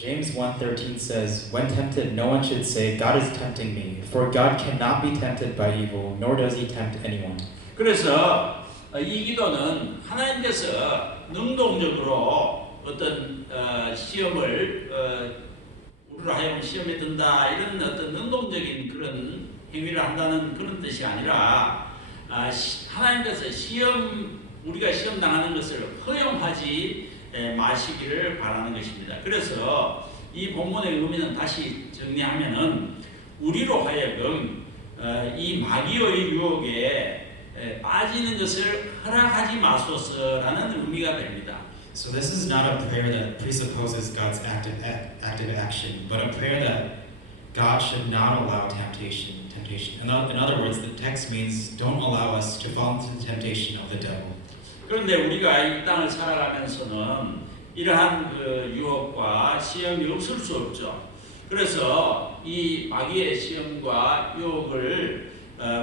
James 1:13 says, "When tempted, no one should say, 'God is tempting me,' for God cannot be tempted by evil, nor does he tempt anyone." 그래서 이 기도는 하나님께서 능동적으로 어떤 시험을 우리로 하여금 시험에 든다 이런 어떤 능동적인 그런 행위를 한다는 그런 뜻이 아니라 하나님께서 우리가 시험 당하는 것을 허용하지 마시기를 바라는 것입니다. 그래서 이 본문의 의미는 다시 정리하면은 우리로 하여금 이 마귀의 유혹에 빠지는 것을 허락하지 마소서라는 의미가 됩니다. So this is not a prayer that presupposes God's active action, but a prayer that God should not allow temptation. In other words, the text means don't allow us to fall into the temptation of the devil. 그런데 우리가 이 땅을 살아가면서는 이러한 그 유혹과 시험이 없을 수 없죠. 그래서 이 마귀의 시험과 유혹을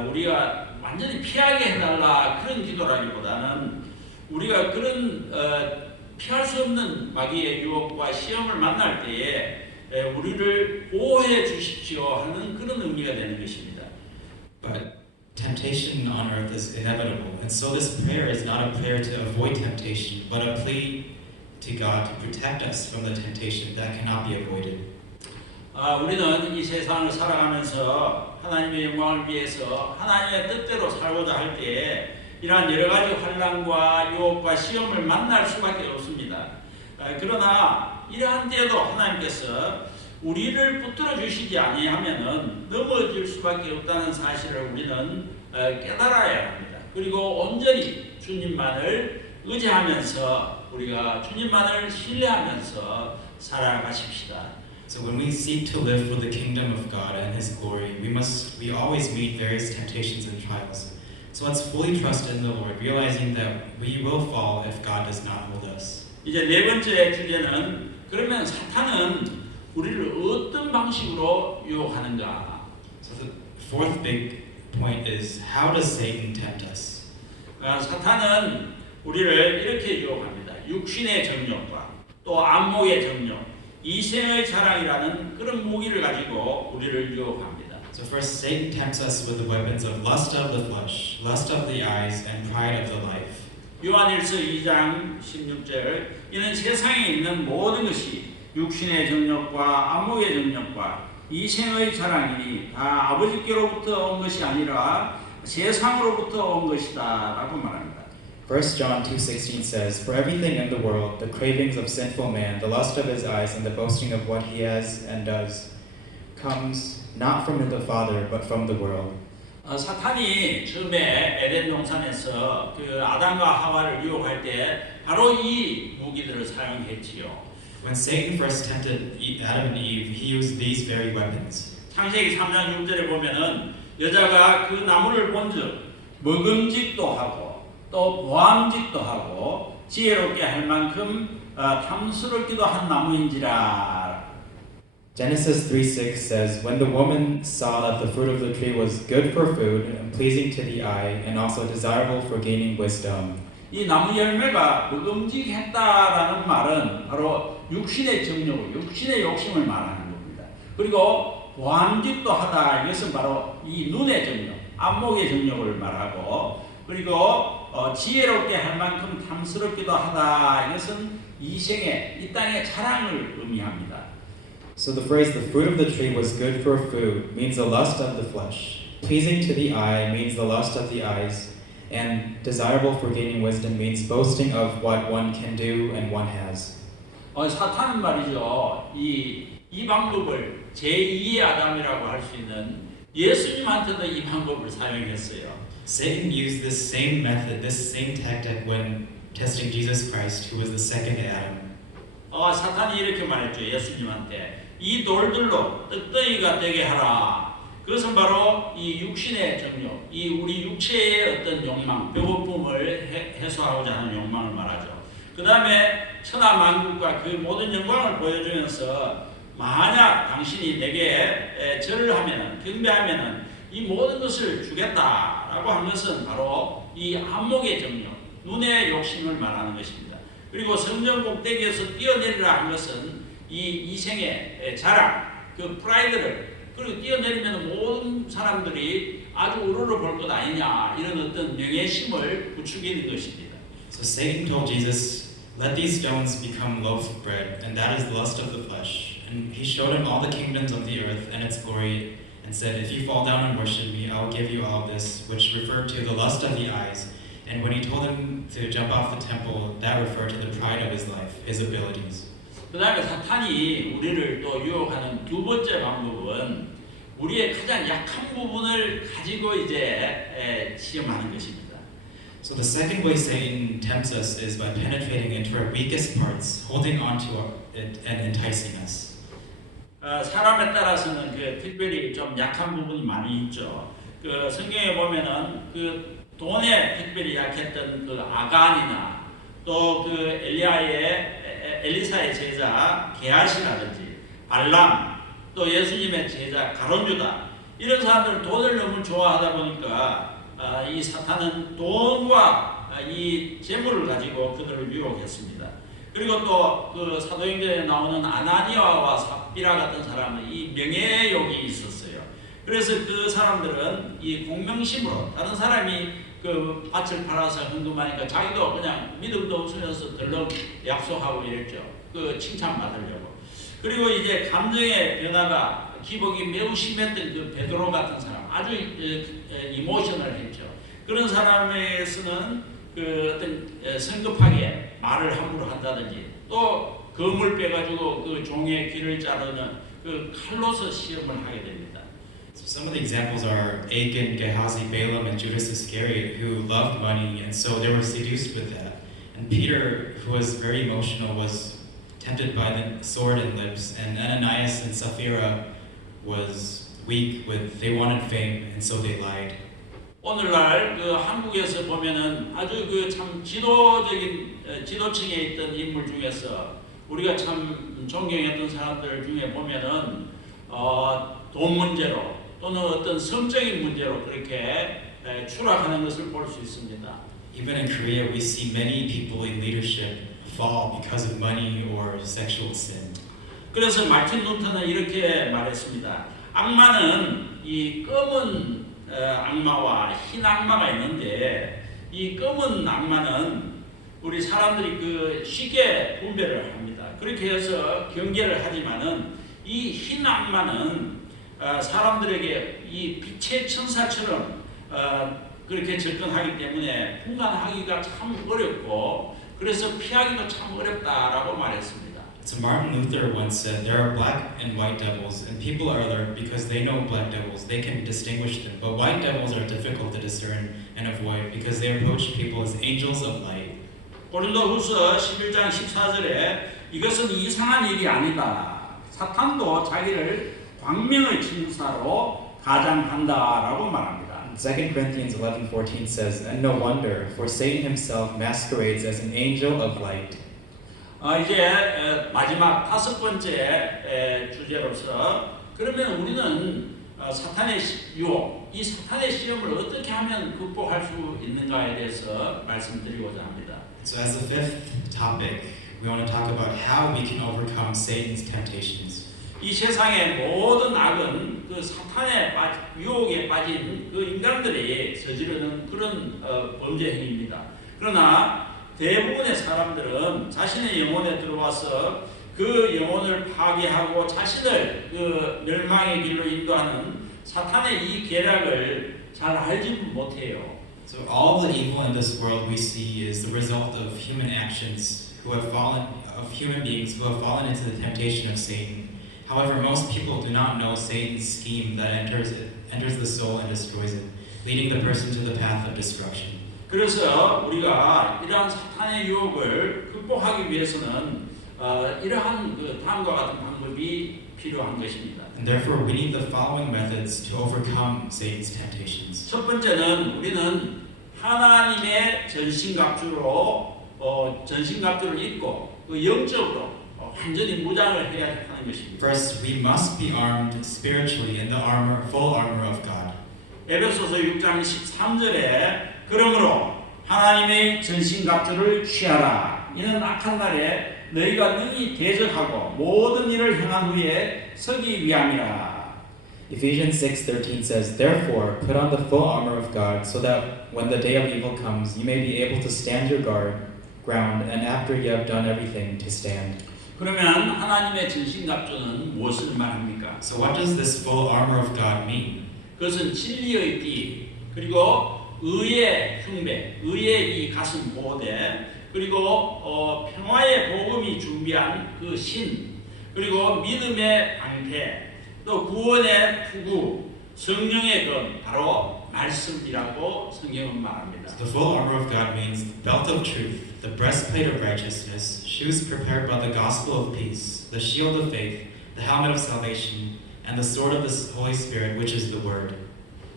우리가 완전히 피하게 해달라 그런 기도라기보다는 우리가 그런 피할 수 없는 마귀의 유혹과 시험을 만날 때에 우리를 보호해 주십시오 하는 그런 의미가 되는 것입니다. But temptation on earth is inevitable, and so this prayer is not a prayer to avoid temptation, but a plea to God to protect us from the temptation that cannot be avoided. 우리는 이 세상을 살아가면서 하나님의 영광을 위해서 하나님의 뜻대로 살고자 할 때에 이러한 여러 가지 환난과 유혹과 시험을 만날 수밖에 없습니다. 그러나 이러한 때에도 하나님께서 우리를 붙들어 주시지 아니하면은 넘어질 수밖에 없다는 사실을 우리는 깨달아야 합니다. 그리고 온전히 주님만을 의지하면서 우리가 주님만을 신뢰하면서 살아가십시다. So when we seek to live for the kingdom of God and His glory, we always meet various temptations and trials. So let's fully trust in the Lord, realizing that we will fall if God does not hold us. 이제 네 번째 주제는 그러면 사탄은 우리를 어떤 방식으로 유혹하는가? So the fourth big point is, how does Satan tempt us? 사탄은 우리를 이렇게 유혹합니다. 육신의 정욕과 또 안목의 정욕, 이생의 자랑이라는 그런 무기를 가지고 우리를 유혹합니다. So first, Satan tempts us with the weapons of lust of the flesh, lust of the eyes, and pride of the life. 요한일서 2장 16절 이는 세상에 있는 모든 것이 육신의 정욕과 안목의 정욕과 이생의 자랑이니 다 아버지께로부터 온 것이 아니라 세상으로부터 온 것이다 라고 말합니다. 1 John 2:16 says, "For everything in the world, the cravings of sinful man, the lust of his eyes, and the boasting of what he has and does, comes not from the Father, but from the world." 사탄이 처음에 에덴 동산에서 그 아담과 하와를 유혹할 때 바로 이 무기들을 사용했지요. When Satan first tempted Adam and Eve, he used these very weapons. 창세기 3장 6절에 보면은 여자가 그 나무를 본즉 먹음직도 하고 또 보암직도 하고 지혜롭게 할 만큼 탐스럽기도 한 나무인지라. Genesis 3:6 says, "When the woman saw that the fruit of the tree was good for food and pleasing to the eye and also desirable for gaining wisdom." 이 나무 열매가 먹음직했다라는 말은 바로 육신의 정욕, 육신의 욕심을 말하는 겁니다. 그리고 보암직도 하다 이것은 바로 이 눈의 정욕, 안목의 정욕을 말하고 그리고 지혜롭게 할 만큼 탐스럽기도 하다 이것은 이생의 이 땅의 자랑을 의미합니다. So the phrase "the fruit of the tree was good for food" means the lust of the flesh. Pleasing to the eye means the lust of the eyes, and desirable for gaining wisdom means boasting of what one can do and one has. 사탄은 말이죠. 이 방법을 제2의 아담이라고 할 수 있는 예수님한테도 이 방법을 사용했어요. Satan used this same method, this same tactic when testing Jesus Christ, who was the second Adam. 사탄이 이렇게 말했죠. 예수님한테 이 돌들로 떡덩이가 되게 하라. 그것은 바로 이 육신의 정욕, 이 우리 육체의 어떤 욕망, 배고픔을 해소하고자 하는 욕망을 말하죠. 그 다음에 천하 만국과 그 모든 영광을 보여주면서 만약 당신이 내게 절을 하면은 경배하면은 이 모든 것을 주겠다라고 한 것은 바로 이 안목의 정욕, 눈의 욕심을 말하는 것입니다. 그리고 성전 꼭대기에서 뛰어내리라 한 것은 이 이생의 자랑, 그 프라이드를 그리고 뛰어내리면 모든 사람들이 아주 우러러 볼 것 아니냐 이런 어떤 명예심을 부추기는 것입니다. So Satan told Jesus, "Let these stones become loaves of bread," and that is the lust of the flesh. And he showed him all the kingdoms of the earth and its glory, and said, "If you fall down and worship me, I will give you all of this," which referred to the lust of the eyes. And when he told him to jump off the temple, that referred to the pride of his life, his abilities. 그 다음에 사탄이 우리를 또 유혹하는 두 번째 방법은 우리의 가장 약한 부분을 가지고 이제 시험하는 것입니다. So the second way Satan tempts us is by penetrating into our weakest parts, holding on to it and enticing us. 사람에 따라서는 그 특별히 좀 약한 부분이 많이 있죠. 그 성경에 보면은 그 돈에 특별히 약했던 그 아간이나 또 그 엘리사의 제자 게하시라든지 발람 또 예수님의 제자 가론유다 이런 사람들은 돈을 너무 좋아하다 보니까 이 사탄은 돈과 이 재물을 가지고 그들을 유혹했습니다. 그리고 또 그 사도행전에 나오는 아나니아와 삽비라 같은 사람은 이 명예욕이 있었어요. 그래서 그 사람들은 이 공명심으로 다른 사람이 그 밭을 팔아서 헌금하니까 자기도 그냥 믿음도 없으면서 덜렁 약속하고 이랬죠. 그 칭찬받으려고. 그리고 이제 감정의 변화가 기복이 매우 심했던 그 베드로 같은 사람 아주 이모셔널했죠. 그런 사람에서는 그 어떤 성급하게 말을 함부로 한다든지 또 검을 빼가지고 그 종의 귀를 자르는 그 칼로서 시험을 하게 됩니다. So some of the examples are Achan, Gehazi, Balaam, and Judas Iscariot, who loved money, and so they were seduced with that. And Peter, who was very emotional, was tempted by the sword and lips, and Ananias and Sapphira was weak with, they wanted fame, and so they lied. 오늘날 그 한국에서 보면은 아주 그 참 지도적인 지도층에 있던 인물 중에서 우리가 참 존경했던 사람들 중에 보면은 돈 문제로 또는 어떤 성적인 문제로 그렇게 추락하는 것을 볼 수 있습니다. Even in Korea, we see many people in leadership fall because of money or sexual sin. 그래서 마틴 루터는 이렇게 말했습니다. 악마는 이 검은 악마와 흰 악마가 있는데 이 검은 악마는 우리 사람들이 그 쉽게 분별을 합니다. 그렇게 해서 경계를 하지만은 이 흰 악마는 사람들에게 이 빛의 천사처럼 그렇게 접근하기 때문에 분간하기가 참 어렵고 그래서 피하기도 참 어렵다라고 말했습니다. So Martin Luther once said, "There are black and white devils, and people are alert because they know black devils. They can distinguish them. But white devils are difficult to discern and avoid because they approach people as angels of light." 고린도후서 11장 14절에 이것은 이상한 일이 아니다. 사탄도 자기를 광명의 천사로 가장한다라고 말합니다. 2 Corinthians 11:14 says, "And no wonder, for Satan himself masquerades as an angel of light." 이제 마지막 다섯 번째 주제로서 그러면 우리는 사탄의 유혹, 이 사탄의 시험을 어떻게 하면 극복할 수 있는가에 대해서 말씀드리고자 합니다. So as the fifth topic, we want to talk about how we can overcome Satan's temptations. 이 세상의 모든 악은 그 사탄의 유혹에 빠진 그 인간들이 저지르는 그런 범죄 행위입니다. 그러나 대부분의 사람들은 자신의 영혼에 들어와서 그 영혼을 파괴하고 자신을 그 멸망의 길로 인도하는 사탄의 이 계략을 잘 알지 못해요. So all the evil in this world we see is the result of human actions of human beings who have fallen into the temptation of Satan. However, most people do not know Satan's scheme that enters the soul and destroys it, leading the person to the path of destruction. 그래서 우리가 이러한 사탄의 유혹을 극복하기 위해서는 이러한 그 다음과 같은 방법이 필요한 것입니다. And therefore, we need the following methods to overcome Satan's temptations. 첫 번째는 우리는 하나님의 전신갑주를 입고 그 영적으로 완전히 무장을 해야 하는 것입니다. First, we must be armed spiritually in the full armor of God. 에베소서 6장 13절에 그러므로 하나님의 전신갑주를 취하라. 이는 악한 날에 너희가 능히 대적하고 모든 일을 행한 후에 서기 위함이라. Ephesians 6:13 says, "Therefore, put on the full armor of God, so that when the day of evil comes, you may be able to stand your ground, and after you have done everything, to stand." 그러면 하나님의 전신갑주는 무엇을 말합니까? So what does this full armor of God mean? 그것은 진리의 띠, 그리고 의의 흉배, 의의 이 가슴 보호대, 그리고 평화의 복음이 준비한 그 신, 그리고 믿음의 방패, 또 구원의 투구, 성령의 금, 바로 말씀이라고 성경은 말합니다. The full armor of God means the belt of truth, the breastplate of righteousness, shoes prepared by the gospel of peace, the shield of faith, the helmet of salvation, and the sword of the Holy Spirit, which is the word.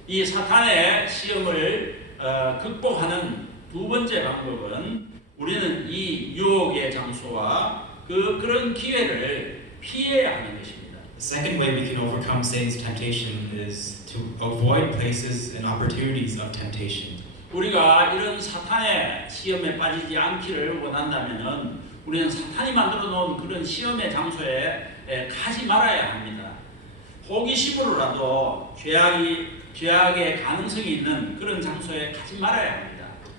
이 사탄의 시험을 극복하는 두 번째 방법은 우리는 이 유혹의 장소와 그런 기회를 피해야 하는 것입니다. The second way we can overcome Satan's temptation is to avoid places and opportunities of temptation. 우리가 이런 사탄의 시험에 빠지지 않기를 원한다면은 우리는 사탄이 만들어 놓은 그런 시험의 장소에 가지 말아야 합니다. 호기심으로라도 죄악의 가능성이 있는 그런 장소에 가지 말아야 합니다.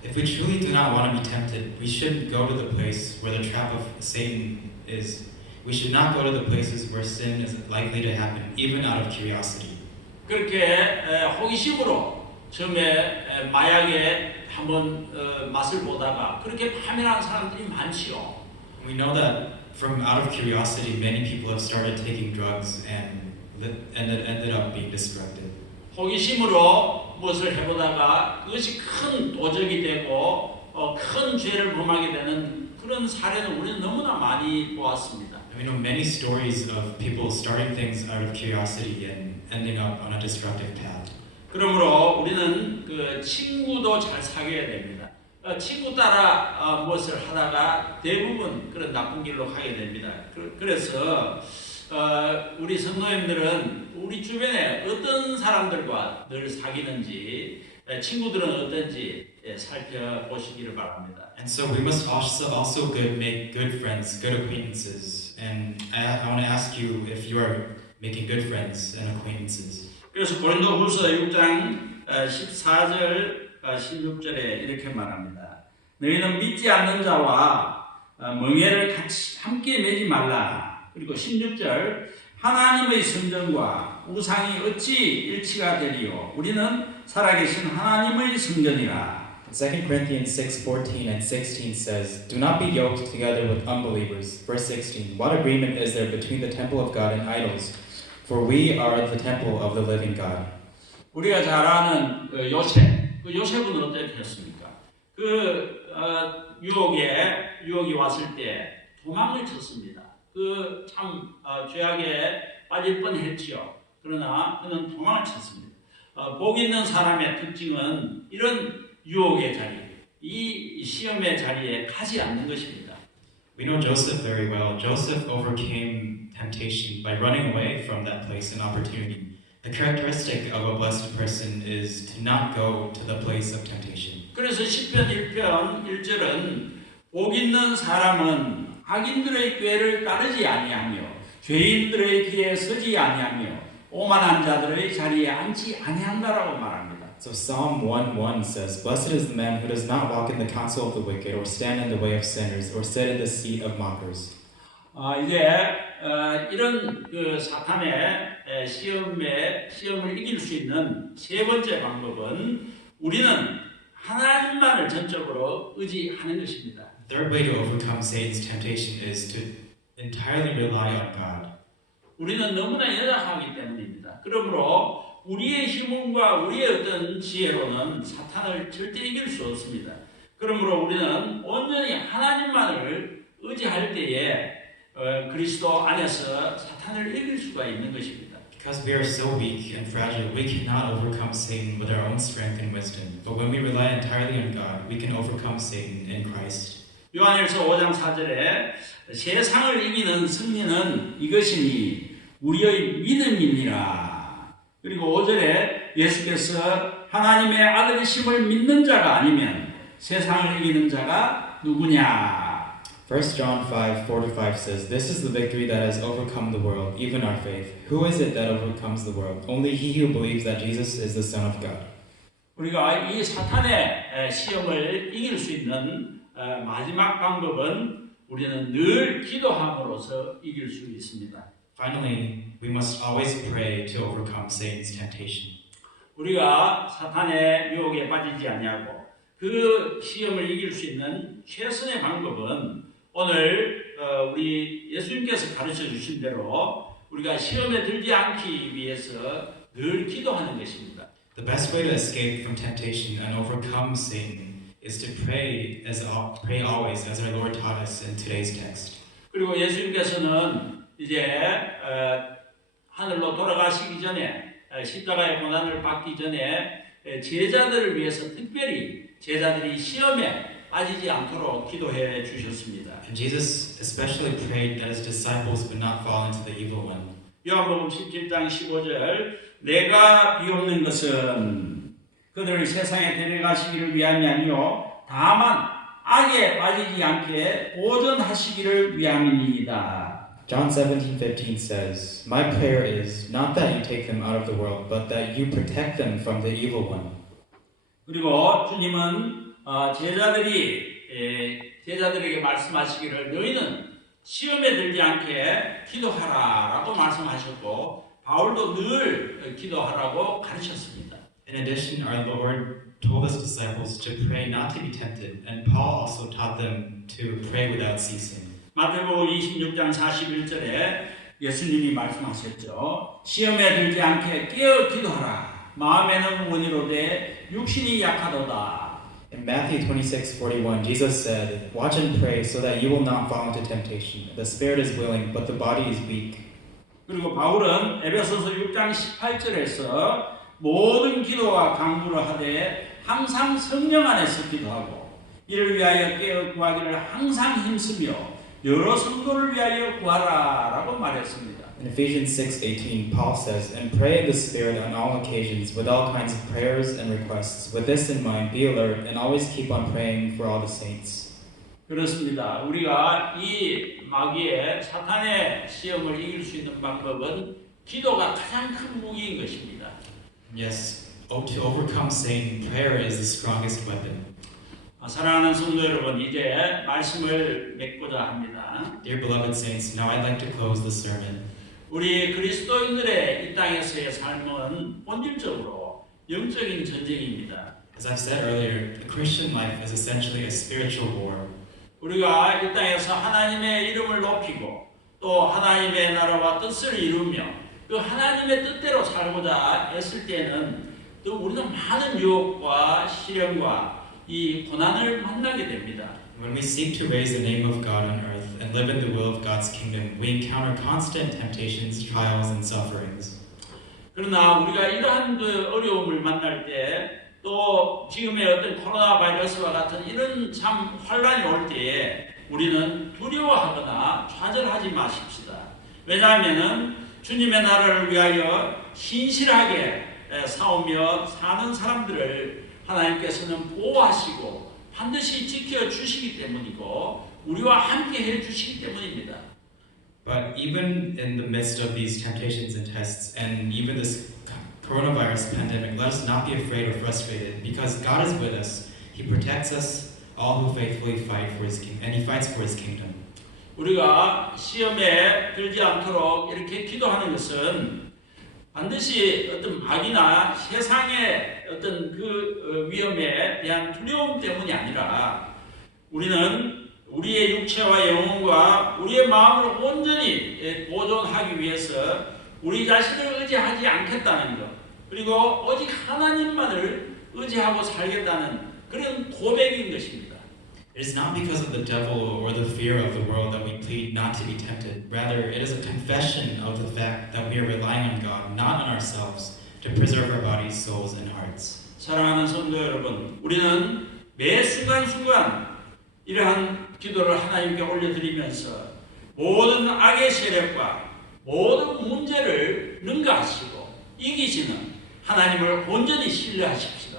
If we truly do not want to be tempted, we shouldn't go to the place where the trap of Satan is. We should not go to the places where sin is likely to happen, even out of curiosity. 그렇게 호기심으로 처음에 마약에 한번 맛을 보다가 그렇게 파멸한 사람들이 많지요. We know that from out of curiosity, many people have started taking drugs and ended up being destructive. 호기심으로 무엇을 해보다가 그것이 큰 도적이 되고 큰 죄를 범하게 되는 그런 사례는 우리는 너무나 많이 보았습니다. We know many stories of people starting things out of curiosity and ending up on a destructive path. 그러므로 우리는 그 친구도 잘 사귀어야 됩니다. 친구 따라 무엇을 하다가 대부분 그런 나쁜 길로 가게 됩니다. 그래서 우리 성도님들은 우리 주변에 어떤 사람들과 늘 사귀는지, 친구들은 어떤지 살펴보시기를 바랍니다. And so we must also make good friends, good acquaintances. And I want to ask you if you are making good friends and acquaintances. 그래서 고린도후서 6장 14절 16절에 이렇게 말합니다. 너희는 믿지 않는 자와 멍에를 같이 함께 매지 말라. 그리고 16절 하나님의 성전과 우상이 어찌 일치가 되리요? 우리는 살아계신 하나님의 성전이라. 2 Corinthians 6:14 and 16 says, "Do not be yoked together with unbelievers." Verse 16, "What agreement is there between the temple of God and idols? For we are the temple of the living God." 우리가 잘 아는 요셉, 요셉은 어떻게 했습니까? 유혹이 왔을 때 도망을 쳤습니다. 참 죄악에 빠질 뻔했지요. 그러나 그는 도망을 쳤습니다. 복 있는 사람의 특징은 이런 유혹의 자리, 이 시험의 자리에 가지 않는 것입니다. We know Joseph very well. Joseph overcame temptation by running away from that place and opportunity. The characteristic of a blessed person is to not go to the place of temptation. 그래서 시편 1편 1절은 복 있는 사람은 악인들의 꾀를 따르지 아니하며 죄인들의 길에 서지 아니하며 오만한 자들의 자리에 앉지 아니한다라고 말합니다. So Psalm 1:1 says, "Blessed is the man who does not walk in the counsel of the wicked, or stand in the way of sinners, or sit in the seat of mockers." 이런 사탄의 시험을 이길 수 있는 세 번째 방법은 우리는 하나님만을 전적으로 의지하는 것입니다. The third way to overcome Satan's temptation is to entirely rely on God. 우리는 너무나 연약하기 때문입니다. 그러므로 우리의 힘과 우리의 어떤 지혜로는 사탄을 절대 이길 수 없습니다. 그러므로 우리는 온전히 하나님만을 의지할 때에 그리스도 안에서 사탄을 이길 수가 있는 것입니다. Because we are so weak and fragile, we cannot overcome Satan with our own strength and wisdom. But when we rely entirely on God, we can overcome Satan in Christ. 요한일서 5장 4절에 세상을 이기는 승리는 이것이니 우리의 믿음이니라. 그리고 5절에 예수께서 하나님의 아들이심을 믿는 자가 아니면 세상을 이기는 자가 누구냐? 1 1 John 5:4-5 says, "This is the victory that has overcome the world, even our faith. Who is it that overcomes the world? Only he who believes that Jesus is the Son of God." 우리가 이 사탄의 시험을 이길 수 있는 마지막 방법은 우리는 늘 기도함으로써 이길 수 있습니다. Finally, we must always pray to overcome Satan's temptation. 우리가 사탄의 유혹에 빠지지 아니하고 그 시험을 이길 수 있는 최선의 방법은 오늘 우리 예수님께서 가르쳐 주신 대로 우리가 시험에 들지 않기 위해서 늘 기도하는 것입니다. The best way to escape from temptation and overcome Satan is to pray always, as our Lord taught us in today's text. 그리고 예수님께서는 이제 하늘로 돌아가시기 전에 십자가의 고난을 받기 전에 제자들을 위해서 특별히 제자들이 시험에 빠지지 않도록 기도해 주셨습니다. And Jesus especially prayed that his disciples would not fall into the evil one. 요한복음 17장 15절 내가 비옵는 것은 그들을 세상에 데려가시기를 위함이 아니요 다만 악에 빠지지 않게 보존하시기를 위함이니이다. John 17:15 says, "My prayer is not that you take them out of the world, but that you protect them from the evil one." 그리고 주님은 제자들에게 말씀하시기를 너희는 시험에 들지 않게 기도하라라고 말씀하셨고 바울도 늘 기도하라고 가르쳤습니다. In addition, our Lord told his disciples to pray not to be tempted, and Paul also taught them to pray without ceasing. 마태복음 26장 41절에 예수님이 말씀하셨죠. 시험에 들지 않게 깨어 기도하라. 마음에는 원이로되 육신이 약하도다. In Matthew 26:41, Jesus said, "Watch and pray so that you will not fall into temptation. The spirit is willing, but the body is weak." 그리고 바울은 에베소서 6장 18절에서 모든 기도와 간구를 하되 항상 성령 안에서 기도하고 이를 위하여 깨어 구하기를 항상 힘쓰며 여러 성도를 위하여 구하라라고 말했습니다. In Ephesians 6:18, Paul says, "And pray in the Spirit on all occasions with all kinds of prayers and requests. With this in mind, be alert and always keep on praying for all the saints." 그렇습니다. 우리가 이 마귀의 사탄의 시험을 이길 수 있는 방법은 기도가 가장 큰 무기인 것입니다. Yes, to overcome Satan, prayer is the strongest weapon. 사랑하는 성도 여러분, 이제 말씀을 맺고자 합니다. Dear beloved saints, now I'd like to close the sermon. 우리 그리스도인들의 이 땅에서의 삶은 본질적으로 영적인 전쟁입니다. As I've said earlier, the Christian life is essentially a spiritual war. 우리가 이 땅에서 하나님의 이름을 높이고 또 하나님의 나라와 뜻을 이루며 그 하나님의 뜻대로 살고자 했을 때는 또 우리는 많은 유혹과 시련과 이 고난을 만나게 됩니다. When we seek to raise the name of God on earth and live in the will of God's kingdom, we encounter constant temptations, trials, and sufferings. 그러나 우리가 이러한 그 어려움을 만날 때 또 지금의 어떤 코로나 바이러스와 같은 이런 참 환란이 올 때에 우리는 두려워하거나 좌절하지 마십시다. 왜냐하면은 주님의 나라를 위하여 신실하게 싸우며 사는 사람들을 하나님께서는 보호하시고 반드시 지켜주시기 때문이고 우리와 함께 해주시기 때문입니다. But even in the midst of these temptations and tests, and even this coronavirus pandemic, let us not be afraid or frustrated, because God is with us. He protects us, all who faithfully fight for His kingdom, and He fights for His kingdom. 우리가 시험에 들지 않도록 이렇게 기도하는 것은 반드시 어떤 마귀나 세상의 어떤 그 위험에 대한 두려움 때문이 아니라 우리는 우리의 육체와 영혼과 우리의 마음을 온전히 보존하기 위해서 우리 자신을 의지하지 않겠다는 것, 그리고 오직 하나님만을 의지하고 살겠다는 그런 고백인 것입니다. It is not because of the devil or the fear of the world that we plead not to be tempted. Rather, it is a confession of the fact that we are relying on God, not on ourselves, to preserve our bodies, souls, and hearts. 사랑하는 성도 여러분, 우리는 매 순간순간 이러한 기도를 하나님께 올려드리면서 모든 악의 세력과 모든 문제를 능가하시고 이기시는 하나님을 온전히 신뢰하십시다.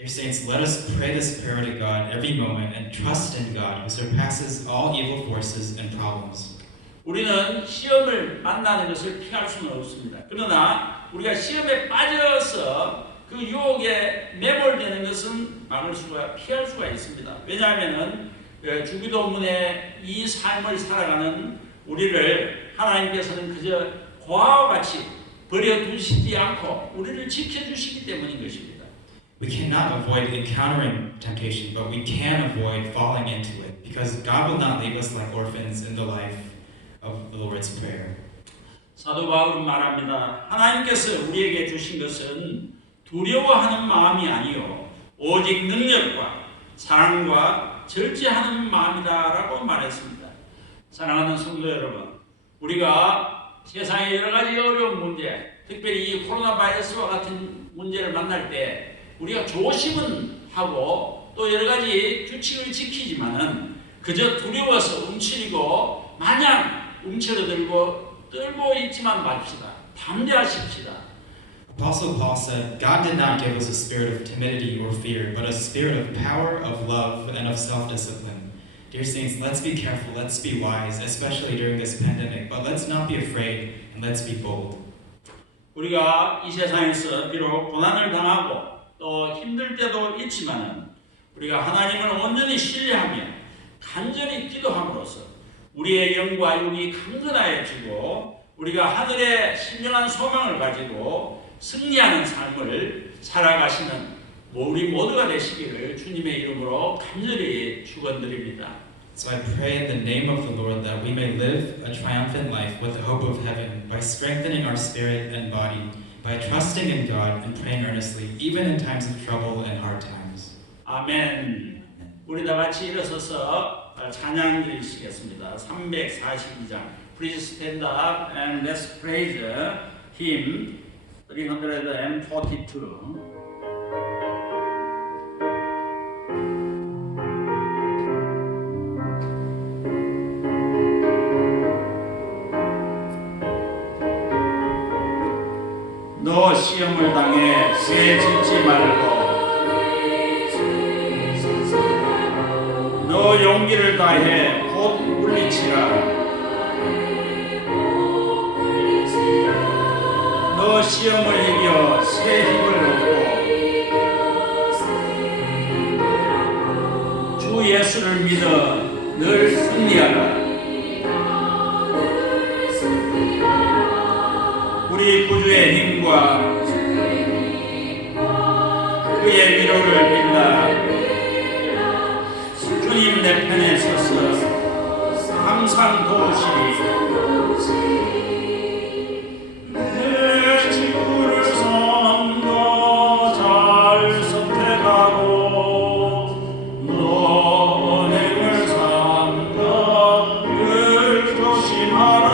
Dear saints, let us pray this prayer to God every moment and trust in God who surpasses all evil forces and problems. 우리는 시험을 만나는 것을 피할 수는 없습니다. 그러나 우리가 시험에 빠져서 그 유혹에 매몰되는 것은 피할 수가 있습니다. 왜냐하면은 주기도문의 이 삶을 살아가는 우리를 하나님께서는 그저 고아와 같이 버려두시지 않고 우리를 지켜주시기 때문인 것입니다. We cannot avoid encountering temptation, but we can avoid falling into it because God will not leave us like orphans in the life of the Lord's Prayer. 사도 바울은 말합니다. 하나님께서 우리에게 주신 것은 두려워하는 마음이 아니요 오직 능력과 사랑과 절제하는 마음이다라고 말했습니다. 사랑하는 성도 여러분, 우리가 세상의 여러 가지 어려운 문제, 특별히 이 코로나 바이러스와 같은 문제를 만날 때 우리가 조심은 하고 또 여러 가지 규칙을 지키지만은 그저 두려워서 움츠리고 마냥 움츠러들고 떨고 있지만 맙시다. 담대하십시다. Apostle Paul said, God did not give us a spirit of timidity or fear, but a spirit of power, of love, and of self-discipline. Dear saints, let's be careful, let's be wise, especially during this pandemic, but let's not be afraid and let's be bold. 우리가 이 세상에서 비록 고난을 당하고 또 힘들 때도 있지만은 우리가 하나님을 온전히 신뢰하며 간절히 기도함으로써 우리의 영과 육이 강건하여지고 우리가 하늘의 신령한 소망을 가지고 승리하는 삶을 살아가시는 우리 모두가 되시기를 주님의 이름으로 간절히 축원드립니다. So I pray in the name of the Lord that we may live a triumphant life with the hope of heaven by strengthening our spirit and body, by trusting in God and praying earnestly, even in times of trouble and hard times. 아멘. 우리 다 같이 일어서서 찬양 드리시겠습니다. 342장. Please stand up and let's praise hymn 342. 너 시험을 당해 쇠 짓지 말고 너 용기를 다해 곧 물리치라 너 시험을 이겨 새 힘을 얻고 주 예수를 믿어 늘 승리하라 우리 구주의 힘과 그의 위로를 빌라 주님 내 편에 서서 항상 도우시리 내 지구를 삼가 잘 선택하고 너 언행을 삼가 늘 조심하라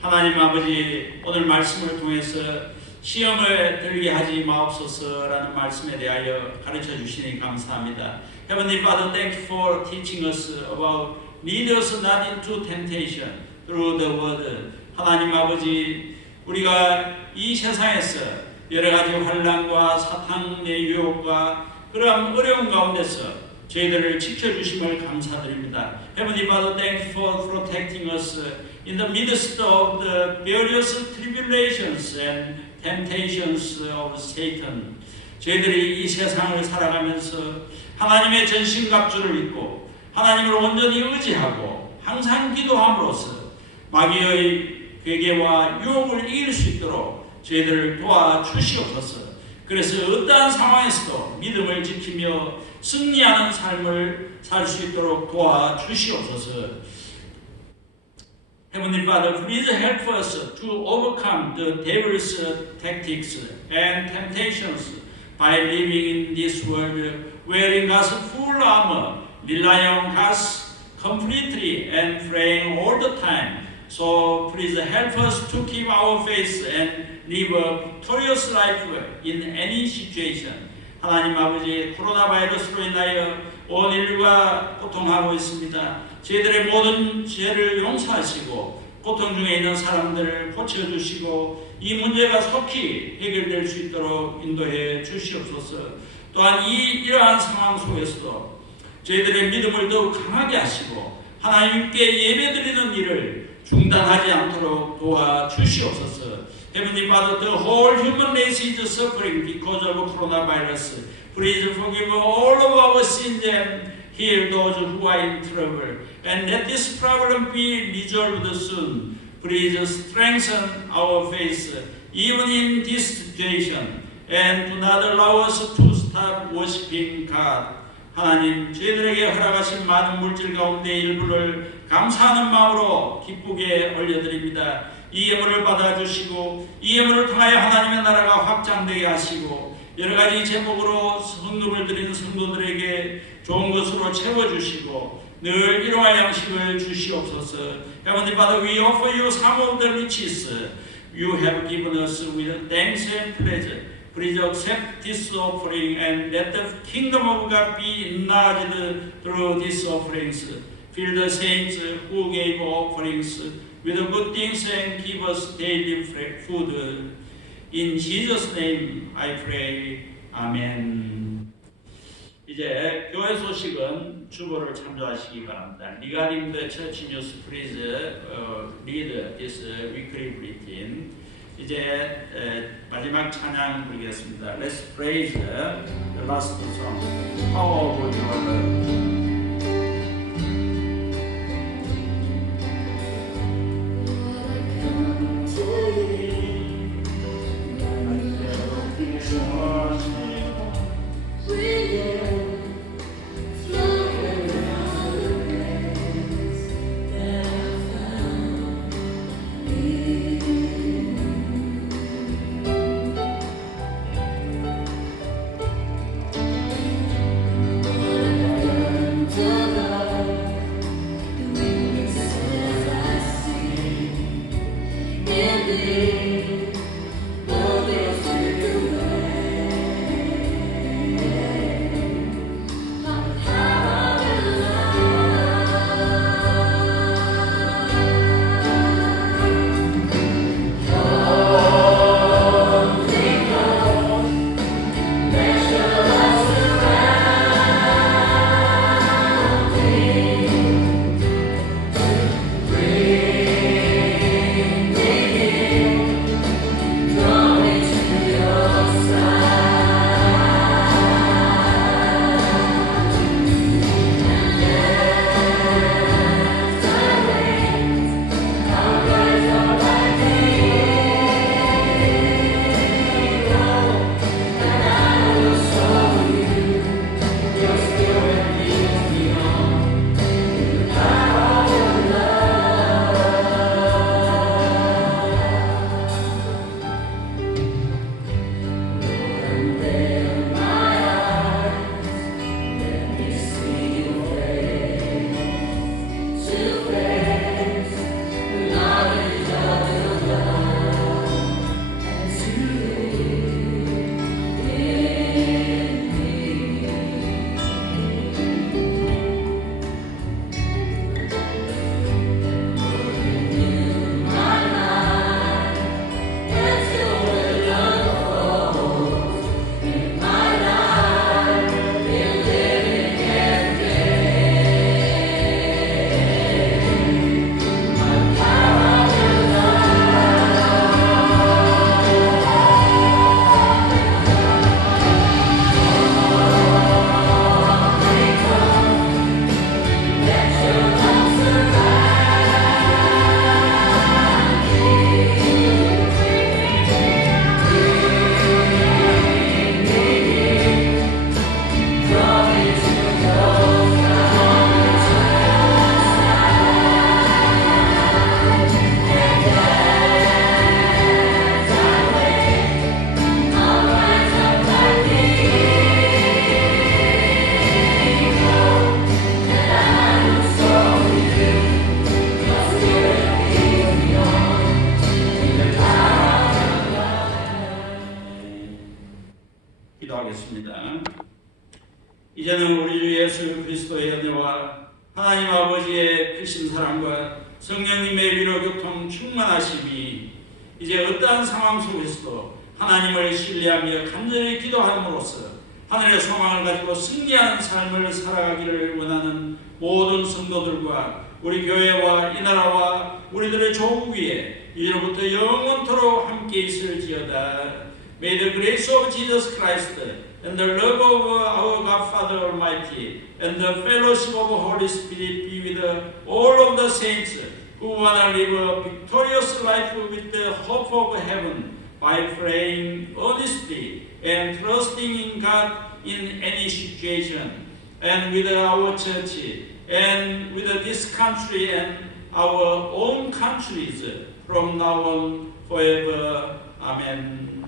하나님 아버지 오늘 말씀을 통해서 시험을 들게 하지 마옵소서라는 말씀에 대하여 가르쳐 주시니 감사합니다. Heavenly Father, thank you for teaching us about lead us not into temptation through the word. 하나님 아버지 우리가 이 세상에서 여러 가지 환난과 사탄의 유혹과 그러한 어려운 가운데서 저희들을 지켜주심을 감사드립니다. Heavenly Father, thank you for protecting us in the midst of the various tribulations and temptations of Satan. 저희들이 이 세상을 살아가면서 하나님의 전신갑주를 입고 하나님을 온전히 의지하고 항상 기도함으로써 마귀의 괴계와 유혹을 이길 수 있도록 저희들을 도와주시옵소서. 그래서 어떠한 상황에서도 믿음을 지키며 승리하는 삶을 살 수 있도록 도와주시옵소서. Heavenly Father, please help us to overcome the devil's tactics and temptations by living in this world wearing God's full armor, relying on God completely and praying all the time. So please help us to keep our faith and live a victorious life in any situation. 하나님 아버지, 코로나 바이러스로 인하여 온 인류가 고통하고 있습니다. 저희들의 모든 죄를 용서하시고 고통 중에 있는 사람들을 고쳐주시고 이 문제가 속히 해결될 수 있도록 인도해 주시옵소서. 또한 이러한 상황 속에서도 저희들의 믿음을 더욱 강하게 하시고 하나님께 예배드리는 일을 중단하지 않도록 도와주시옵소서. Heavenly Father, the whole human race is suffering because of coronavirus. Please forgive all of our sins and heal those who are in trouble. And let this problem be resolved soon. Please strengthen our faith even in this situation. And do not allow us to stop worshiping God. 하나님, 저희들에게 허락하신 많은 물질 가운데 일부를 감사하는 마음으로 기쁘게 올려드립니다. 이 예물을 받아주시고 이 예물을 통하여 하나님의 나라가 확장되게 하시고 여러 가지 제목으로 헌금을 드리는 성도들에게 좋은 것으로 채워주시고 늘 일용할 양식을 주시옵소서. Heavenly Father, we offer you some of the riches you have given us with thanks and pleasure. Please accept this offering and let the kingdom of God be enlarged through these offerings. Fill the saints who gave offerings with the good things and give us daily food. In Jesus' name I pray. Amen. 이제 교회 소식은 주보를 참조하시기 바랍니다. Regarding the church news, please read this weekly bulletin. 이제 마지막 찬양 부르겠습니다. Let's praise the last song. Power of your love. 기도하겠습니다. 이제는 우리 주 예수 그리스도의 은혜와 하나님 아버지의 크신 사랑과 성령님의 위로 교통 충만하심이 이제 어떠한 상황 속에서도 하나님을 신뢰하며 간절히 기도함으로써 하늘의 소망을 가지고 승리하는 삶을 살아가기를 원하는 모든 성도들과 우리 교회와 이 나라와 우리들의 조국 위에 이제부터 영원토록 함께 있을지어다. May the grace of Jesus Christ and the love of our God Father Almighty and the fellowship of the Holy Spirit be with all of the saints who want to live a victorious life with the hope of heaven by praying earnestly and trusting in God in any situation, and with our church and with this country and our own countries from now on forever. Amen.